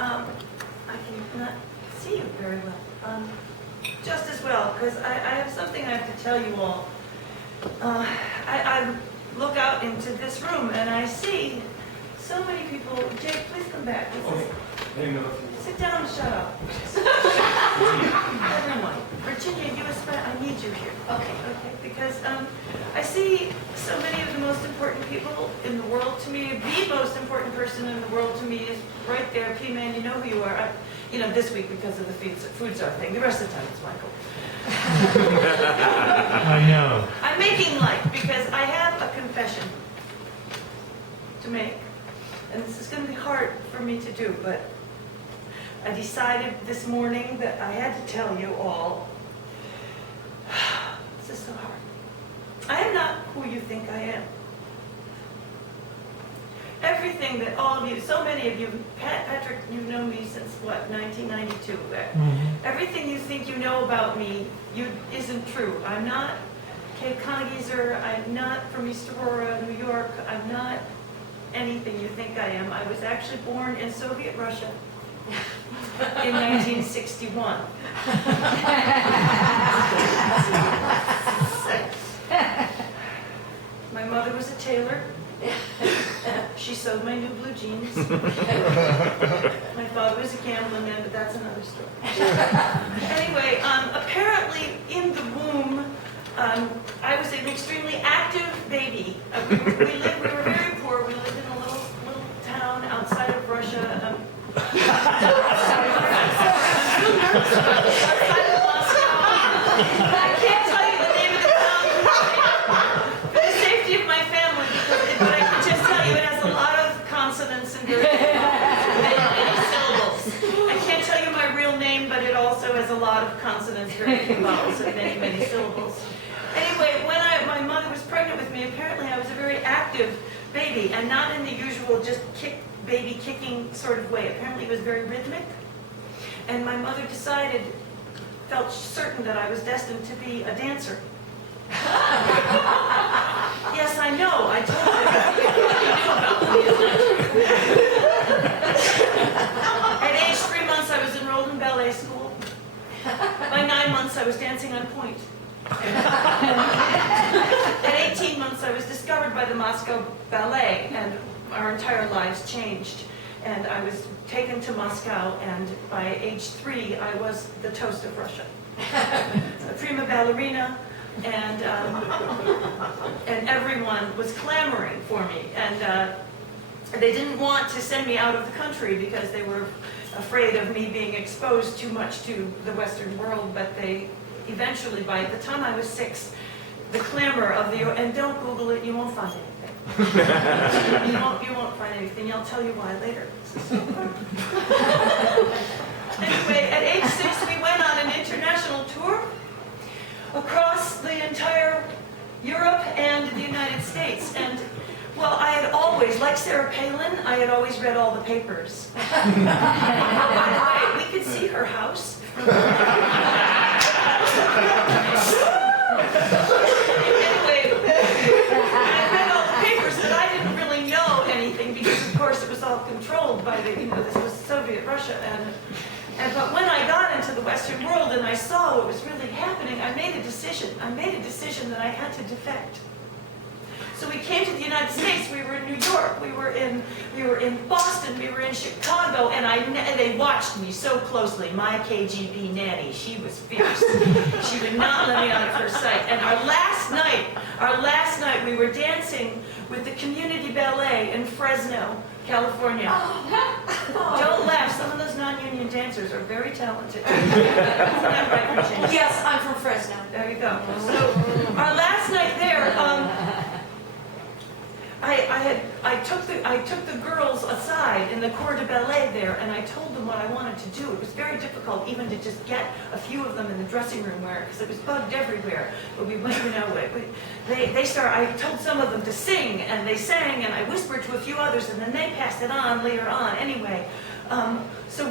I cannot see you very well. Just as well, because I have something I have to tell you all. I look out into this room and I see so many people. Jake, please come back. Sit down and shut up. Everyone. Virginia, you I need you here. Okay. Because I see so many of the most important people in the world to me. The most important person in the world to me is right there. P-Man, you know who you are. This week because of the food czar thing. The rest of the time it's Michael. I know. I'm making light because I have a confession to make. And this is going to be hard for me to do, but I decided this morning that I had to tell you all. This is so hard. I am not who you think I am. Everything that all of you, so many of you, Patrick, you've known me since, what, 1992. Everything you think you know about me isn't true. I'm not Cape Konigisor. I'm not from East Aurora, New York. I'm not anything you think I am. I was actually born in Soviet Russia in 1961. My mother was a tailor. She sewed my new blue jeans. My father was a gambling man, but that's another story. Anyway, apparently in the womb, I was an extremely active baby. We were very poor. We lived in a little town outside of Russia. Outside of Moscow. I can't tell you the name of the town for the safety of my family, but I can just tell you it has a lot of consonants and very many syllables. I can't tell you my real name, but it also has a lot of consonants, very few vowels, and many syllables. Anyway, when my mother was pregnant with me, apparently I was a very active baby, and not in the usual just baby kicking sort of way. Apparently it was very rhythmic. And my mother felt certain that I was destined to be a dancer. Yes, I know. I told her. At age 3 months, I was enrolled in ballet school. By 9 months, I was dancing on point. At 18 months, I was discovered by the Moscow Ballet, and our entire lives changed. And I was taken to Moscow, and by age 3, I was the toast of Russia. A prima ballerina, and everyone was clamoring for me. And they didn't want to send me out of the country because they were afraid of me being exposed too much to the Western world, but they eventually, by the time I was 6, the clamor of and don't Google it, you won't find anything. You won't find anything. I'll tell you why later. Anyway, at age 6, we went on an international tour across the entire Europe and the United States. And, well, I had always, like Sarah Palin, I had always read all the papers. By the way, we could see her house. Anyway, I read all the papers, but I didn't really know anything because, of course, it was all controlled by this was Soviet Russia. But when I got into the Western world and I saw what was really happening, I made a decision. I made a decision that I had to defect. So we came to the United States. We were in New York. We were in Boston. We were in Chicago, and they watched me so closely. My KGB nanny, she was fierce. She would not let me out of her sight. And our last night, we were dancing with the community ballet in Fresno, California. Don't laugh. Some of those non-union dancers are very talented. Isn't that right, Virginia? Yes, I'm from Fresno. There you go. So our last night there. I took the girls aside in the corps de ballet there, and I told them what I wanted to do. It was very difficult even to just get a few of them in the dressing room because it was bugged everywhere. But we went, I told some of them to sing, and they sang, and I whispered to a few others, and then they passed it on later on. Anyway, so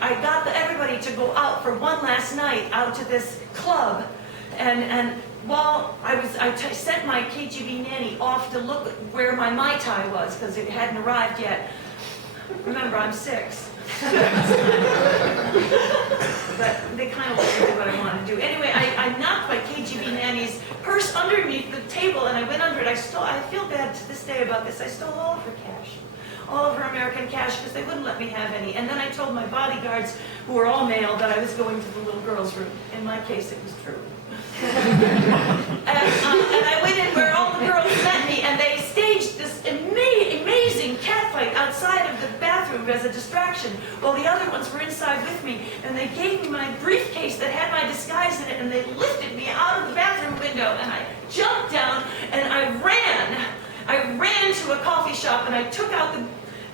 I got everybody to go out for one last night out to this club, and while I sent my KGB nanny off to look where my Mai Tai was because it hadn't arrived yet. Remember, I'm 6. But they kind of let me do what I wanted to do. Anyway, I knocked my KGB nanny's purse underneath the table, and I went under it. I feel bad to this day about this. I stole all of her cash. All of her American cash, because they wouldn't let me have any. And then I told my bodyguards, who were all male, that I was going to the little girl's room. In my case, it was true. and I went in where all the girls met me, and they staged this amazing catfight outside of the bathroom as a distraction, while the other ones were inside with me. And they gave me my briefcase that had my disguise in it, and they lifted me out of the bathroom window, and I jumped down, and I ran to a coffee shop, and I took out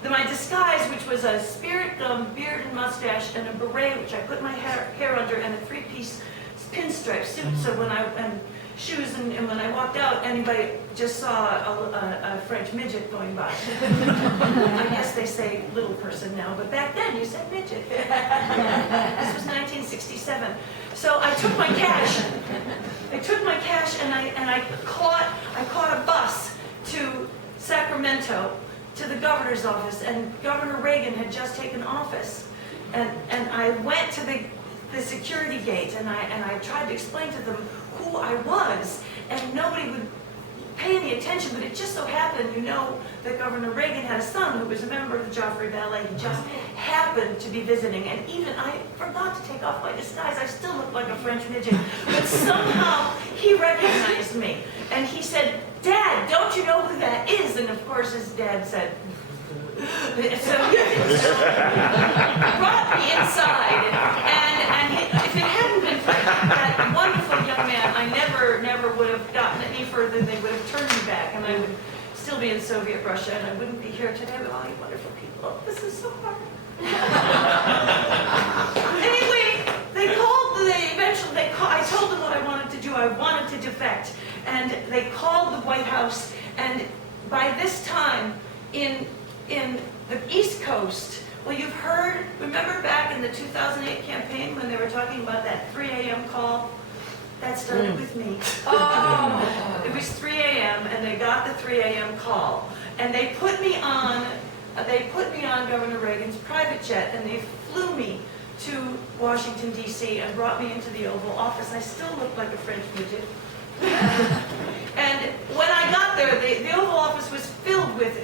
my disguise, which was a spirit gum, beard and mustache, and a beret, which I put my hair under, and a three-piece pinstripe suit. So when and shoes, and when I walked out, anybody just saw a French midget going by. I guess they say little person now, but back then you said midget. This was 1967. So I took my cash. And I caught a bus to Sacramento, to the governor's office, and Governor Reagan had just taken office. And I went to the security gate, and I tried to explain to them who I was, and nobody would pay any attention, but it just so happened, that Governor Reagan had a son who was a member of the Joffrey Ballet. He just happened to be visiting, and even I forgot to take off my disguise. I still looked like a French midget, but somehow he recognized me, and he said, "Dad, don't you know who that is?" And of course his dad said, so he brought me inside, and if it hadn't been for that wonderful young man, I never would have gotten any further. They would have turned me back, and I would still be in Soviet Russia, and I wouldn't be here today with all you wonderful people. Oh, this is so hard. Anyway, I told them what I wanted to do. I wanted to defect, and they called the White House, and by this time, in the East Coast, well, you've heard, remember back in the 2008 campaign when they were talking about that 3 a.m. call? That started with me. Oh. It was 3 a.m. and they got the 3 a.m. call. And they put me on Governor Reagan's private jet, and they flew me to Washington, D.C. and brought me into the Oval Office. I still look like a French midget. And when I got there, the Oval Office was filled with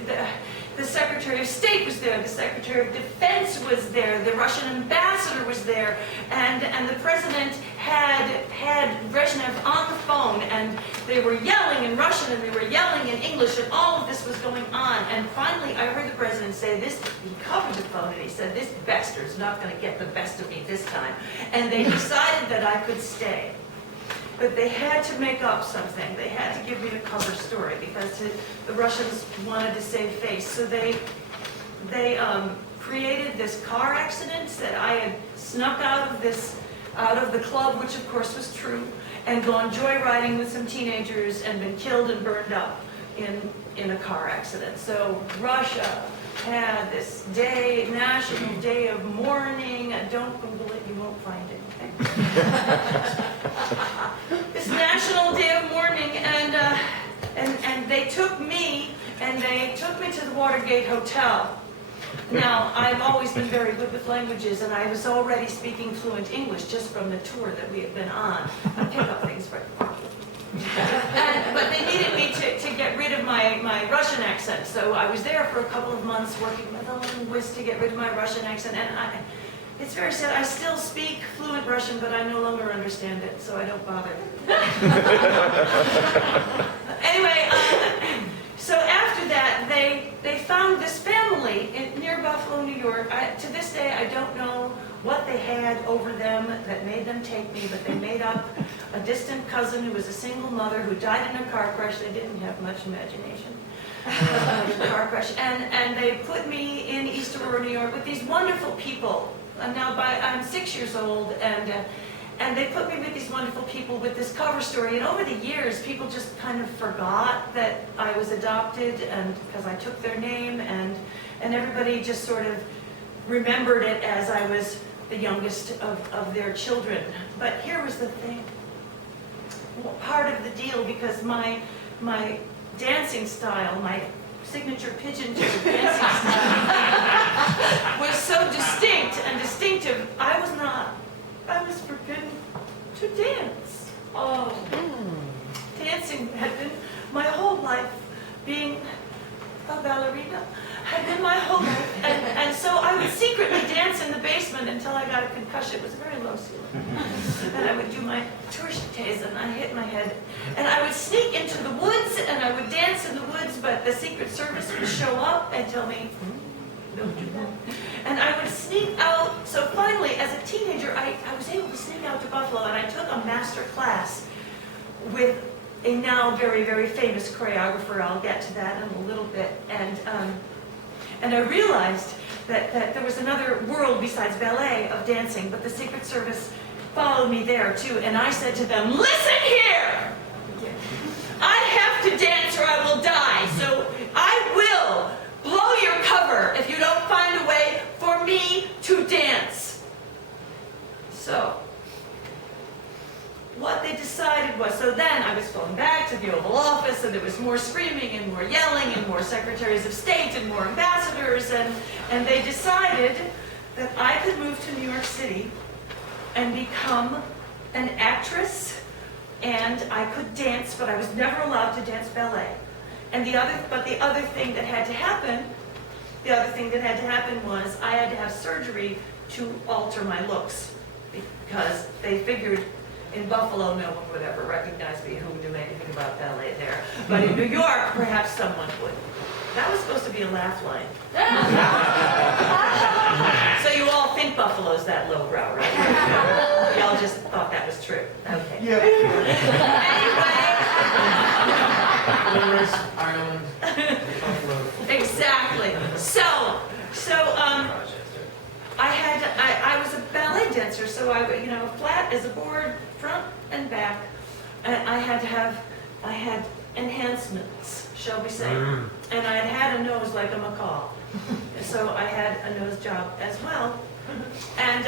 the Secretary of State was there, the Secretary of Defense was there, the Russian ambassador was there, and the president had Brezhnev on the phone, and they were yelling in Russian and they were yelling in English, and all of this was going on. And finally, I heard the president say this. He covered the phone and he said, "This bastard's not going to get the best of me this time." And they decided that I could stay. But they had to make up something. They had to give me a cover story because the Russians wanted to save face. So they created this car accident that I had snuck out of the club, which of course was true, and gone joyriding with some teenagers and been killed and burned up in a car accident. So Russia had this day, National Day of Mourning. Don't Google it, you won't find it. This National Day of Mourning, and they took me to the Watergate Hotel. Now, I've always been very good with languages, and I was already speaking fluent English just from the tour that we had been on. I pick up things very quickly. But they needed me to get rid of my Russian accent, so I was there for a couple of months working with a linguist to get rid of my Russian accent, and it's very sad. I still speak fluent Russian, but I no longer understand it, so I don't bother. Anyway, so after that, they found this family near Buffalo, New York. To this day, I don't know what they had over them that made them take me, but they made up a distant cousin who was a single mother who died in a car crash. They didn't have much imagination. Car crash, and they put me in East Aurora, New York, with these wonderful people. I'm 6 years old, and they put me with these wonderful people with this cover story. And over the years, people just kind of forgot that I was adopted, and because I took their name, and everybody just sort of remembered it as I was the youngest of their children. But here was the thing, part of the deal, because my dancing style, my signature pigeon toe dancing style was so distinct forbidden to dance. Oh. Dancing had been my whole life. Being a ballerina had been my whole life. And so I would secretly dance in the basement until I got a concussion. It was a very low ceiling. And I would do my tourniquets and I hit my head. And I would sneak into the woods and I would dance in the woods, but the Secret Service would show up and tell me, don't do that. And I would sneak out. So finally, as a teenager, I was able to sneak out to Buffalo, and I took a master class with a now very, very famous choreographer. I'll get to that in a little bit. And I realized that there was another world besides ballet of dancing, but the Secret Service followed me there too. And I said to them, listen here! I have to dance or I will die. So I will blow your cover if you don't find a way for me to dance. So what they decided was, so then I was flown back to the Oval Office, and there was more screaming and more yelling and more secretaries of state and more ambassadors, and they decided that I could move to New York City and become an actress, and I could dance, but I was never allowed to dance ballet. And the other thing that had to happen was I had to have surgery to alter my looks, because they figured in Buffalo no one would ever recognize me who knew anything about ballet there. But in New York, perhaps someone would. That was supposed to be a laugh line. So you all think Buffalo's that lowbrow, right? Y'all just thought that was true. Okay. Yeah. Anyway. Ireland. Exactly. So I was a ballet dancer, so I flat as a board, front and back, and I had enhancements, shall we say, and I had a nose like a macaw, so I had a nose job as well, and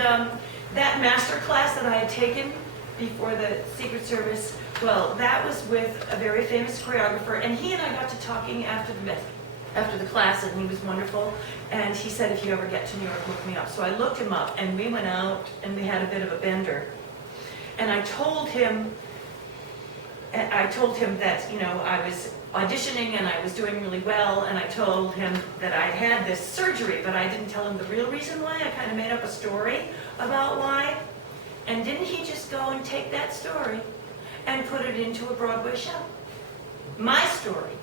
that master class that I had taken before the Secret Service, well, that was with a very famous choreographer, and he and I got to talking after the class, and he was wonderful, and he said, if you ever get to New York, look me up. So I looked him up, and we went out, and we had a bit of a bender, and I told him that, I was auditioning, and I was doing really well, and I told him that I had this surgery, but I didn't tell him the real reason why. I kind of made up a story about why, and didn't he just go and take that story and put it into a Broadway show? My story.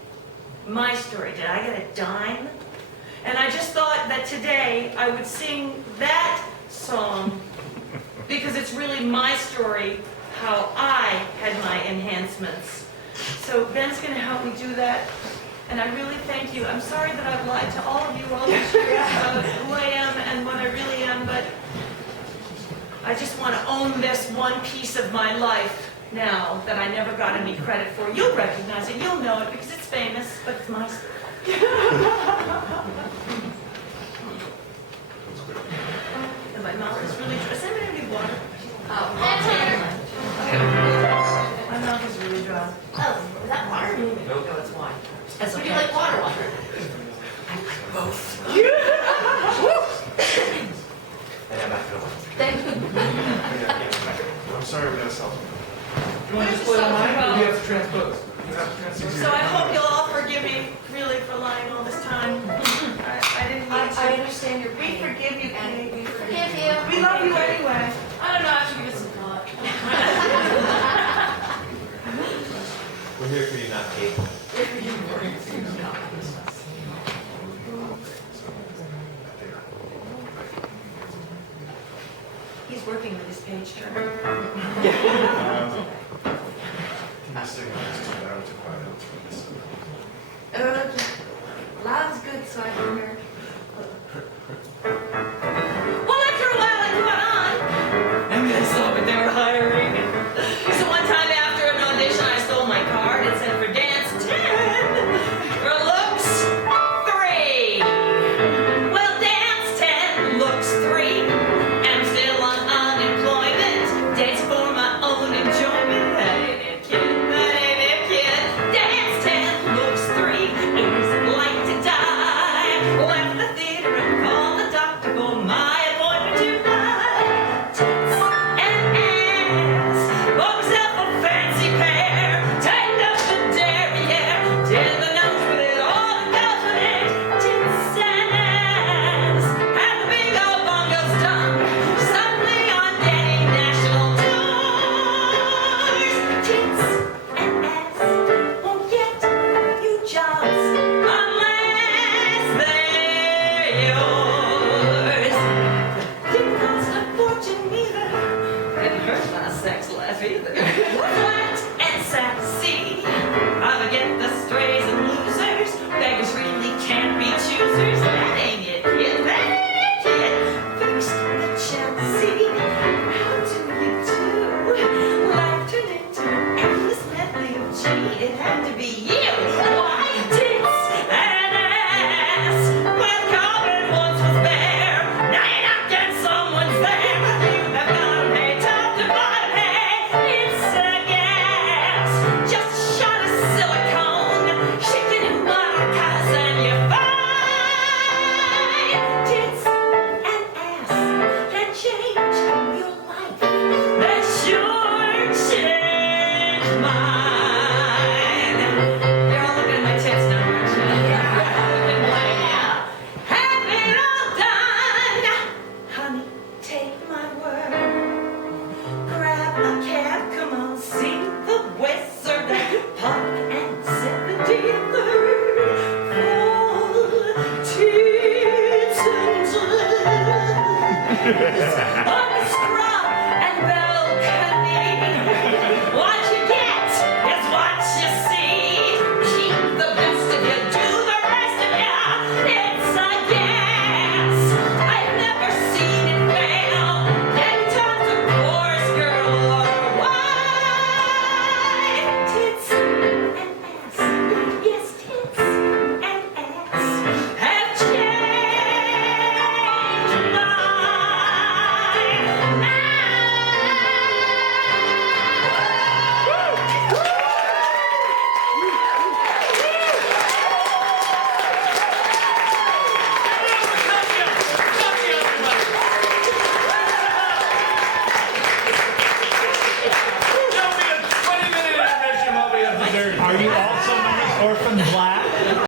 Did I get a dime? And I just thought that today I would sing that song because it's really my story, how I had my enhancements. So Ben's going to help me do that. And I really thank you. I'm sorry that I've lied to all of you all these years about who I am and what I really am, but I just want to own this one piece of my life now that I never got any credit for. You'll recognize it, you'll know it because it's famous, but it's my story. And my mouth is really dry. Does anybody need water? Oh, my mouth is really dry. Oh, is that water? Nope. No, it's wine. That's Would okay. you like water? I like both. Thank you. I'm sorry we got a cell phone. You want to just play online, or do you have to transpose? You have to translate. So I hope you'll all forgive me, really, for lying all this time. I didn't mean to. I understand your We pain. forgive you, And Kate. we forgive you. We love you anyway. I don't know, I should give it some thought. We're here for you, not Kate. He's working with his page turner. Loud's good, so I can hear. Well, after a while, I caught on. And I saw what they were hiring. So one time after an audition, I stole my card. It said for dance 10, for looks 3. Well, dance 10, looks 3. I'm still on unemployment. Dance for my own enjoyment. That ain't it, kid. That ain't it, kid. Dance 10, looks 3. Who's like to die? When either. Flat and sassy. I get the strays and losers. Beggars really can't be choosers. That ain't it, kid. That ain't it. First the Chelsea. How do you do? Life turned into an endless medley of G. It had to be you. Why? Tits and ass. Well, Corbin once was bare. Now you're not getting someone's there. You have got hey, top to bottom, hey. It's a gas. Just a shot of silicone. Shaking in water, and you're fine. Tits and ass can change your life. They sure changed mine. You're all looking at my tits now, aren't you? Yeah. Have it all done. Honey, take my word. Grab a cab, come on, see the wizard. Park and 73rd. Full tits and